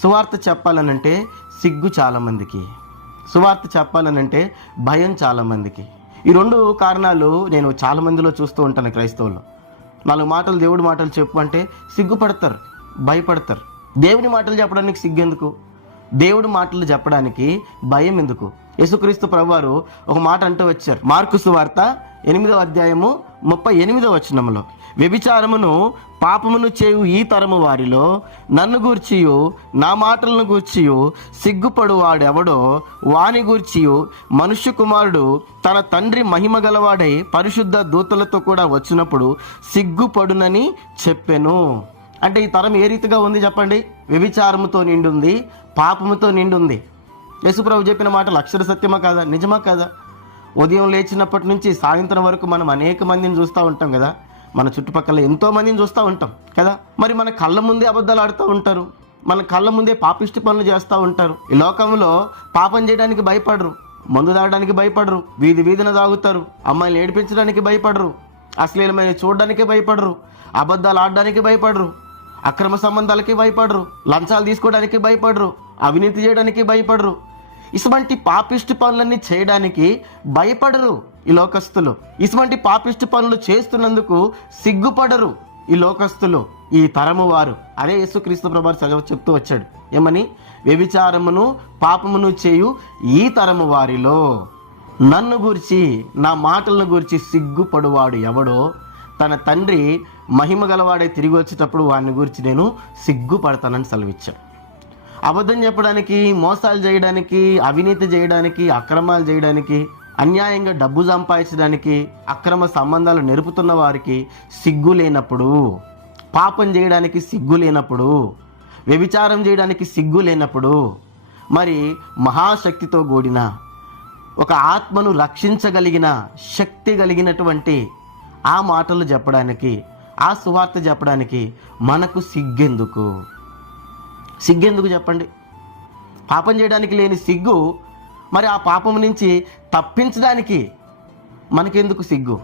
సువార్త చెప్పాలనంటే సిగ్గు చాలామందికి, సువార్త చెప్పాలనంటే భయం చాలామందికి. ఈ రెండు కారణాలు నేను చాలామందిలో చూస్తూ ఉంటాను. క్రైస్తవుల్లో 4 మాటలు దేవుడి మాటలు చెప్పు అంటే సిగ్గుపడతారు, భయపడతారు. దేవుని మాటలు చెప్పడానికి సిగ్గెందుకు? దేవుడి మాటలు చెప్పడానికి భయం ఎందుకు? యేసుక్రీస్తు ప్రభువారు ఒక మాట అంటూ వచ్చారు. మార్కు సువార్త 8వ అధ్యాయము 38వ వచనంలో, వ్యభిచారమును పాపమును చేయు ఈ తరము వారిలో నన్ను గూర్చియు నా మాటలను గూర్చియు సిగ్గుపడు వాడెవడో వాని గూర్చియు మనుష్య కుమారుడు తన తండ్రి మహిమ గలవాడై పరిశుద్ధ దూతలతో కూడా వచ్చినప్పుడు సిగ్గుపడునని చెప్పెను. అంటే ఈ తరం ఏ రీతిగా ఉంది చెప్పండి? వ్యభిచారముతో నిండుంది, పాపముతో నిండుంది. యేసుప్రభు చెప్పిన మాటలు అక్షర సత్యమా కాదా? నిజమా కాదా? ఉదయం లేచినప్పటి నుంచి సాయంత్రం వరకు మనం అనేక మందిని చూస్తూ ఉంటాం కదా, మన చుట్టుపక్కల ఎంతో మందిని చూస్తూ ఉంటాం కదా. మరి మన కళ్ళ ముందే అబద్ధాలు ఆడుతూ ఉంటారు, మన కళ్ళ ముందే పాపిష్టి పనులు చేస్తూ ఉంటారు. ఈ లోకంలో పాపం చేయడానికి భయపడరు, మందు తాగడానికి భయపడరు, వీధి వీధిన తాగుతారు, అమ్మాయిని ఏడిపించడానికి భయపడరు, అశ్లీలమైన చూడడానికి భయపడరు, అబద్ధాలు ఆడడానికి భయపడరు, అక్రమ సంబంధాలకి భయపడరు, లంచాలు తీసుకోవడానికి భయపడరు, అవినీతి చేయడానికి భయపడరు. ఇటువంటి పాపిష్టి పనులన్నీ చేయడానికి భయపడరు ఈ లోకస్తులు. ఇటువంటి పాపిష్టి పనులు చేస్తున్నందుకు సిగ్గుపడరు ఈ లోకస్తులు, ఈ తరము వారు. అదే యేసుక్రీస్తు ప్రభువు చెప్తూ వచ్చాడు ఏమని? వ్యభిచారమును పాపమును చేయు ఈ తరము వారిలో నన్ను గూర్చి నా మాటలను గూర్చి సిగ్గుపడువాడు ఎవడో తన తండ్రి మహిమ గలవాడే తిరిగి వచ్చేటప్పుడు వాడిని గురించి నేను సిగ్గుపడతానని సెలవిచ్చాడు. అబద్ధం చెప్పడానికి, మోసాలు చేయడానికి, అవినీతి చేయడానికి, అక్రమాలు చేయడానికి, అన్యాయంగా డబ్బు సంపాదించడానికి, అక్రమ సంబంధాలు నెరుపుతున్న వారికి సిగ్గు లేనప్పుడు, పాపం చేయడానికి సిగ్గు లేనప్పుడు, వ్యభిచారం చేయడానికి సిగ్గు లేనప్పుడు, మరి మహాశక్తితో కూడిన ఒక ఆత్మను రక్షించగలిగిన శక్తి కలిగినటువంటి ఆ మాటలు చెప్పడానికి, ఆ సువార్త చెప్పడానికి మనకు సిగ్గెందుకు? సిగ్గెందుకు చెప్పండి? పాపం చేయడానికి లేని సిగ్గు మరి ఆ పాపం నుంచి తప్పించడానికి మనకెందుకు సిగ్గు?